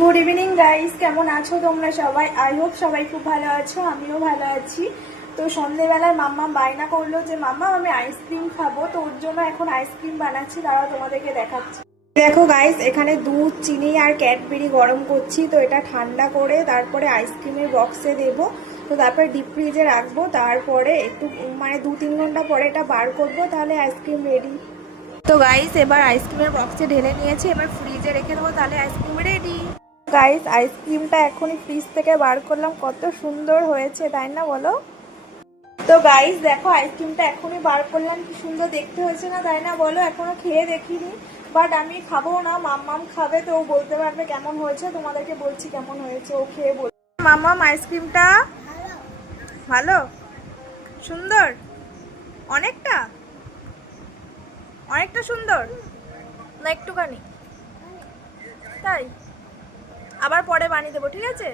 Good evening guys, কেমন আছো তোমরা সবাই? আই হোপ সবাই খুব ভালো আছো, আমিও ভালো আছি। তো সন্ধ্যেবেলায় মাম্মা বায়না করলো যে মাম্মা আমি আইসক্রিম খাবো, তো ওর জন্য এখন আইসক্রিম বানাচ্ছি, তারা তোমাদেরকে দেখাচ্ছি। দেখো গাইস, এখানে দুধ, চিনি আর ক্যাডবেরি গরম করছি। তো এটা ঠান্ডা করে তারপরে আইসক্রিমের বক্সে দেবো। তো তারপরে ডিপ ফ্রিজে রাখবো, তারপরে একটু মানে 2-3 ঘন্টা পরে এটা বার করবো, তাহলে আইসক্রিম রেডি। তো গাইস, এবার আইসক্রিমের বক্সে ঢেলে নিয়েছি, এবার ফ্রিজে রেখে দেবো, তাহলে আইসক্রিম রেডি। গাইস, আইসক্রিমটা এখনই ফ্রিজ থেকে বার করলাম, কত সুন্দর হয়েছে তাই না বলো? তো গাইস দেখো, আইসক্রিমটা এখনই বার করলাম, কি সুন্দর দেখতে হয়েছে না তাই না বলো? এখনো খেয়ে দেখিনি, বাট আমি খাবো না, মাম্মাম খাবে, তো ও বলতে পারবে কেমন হয়েছে। তোমাদেরকে বলছি কেমন হয়েছে, ও খেয়ে বল। মাম্মাম, আইসক্রিমটা ভালো, সুন্দর, অনেকটা অনেকটা সুন্দর না একটুখানি? তাই আবার পরে বানিয়ে দেবো, ঠিক আছে?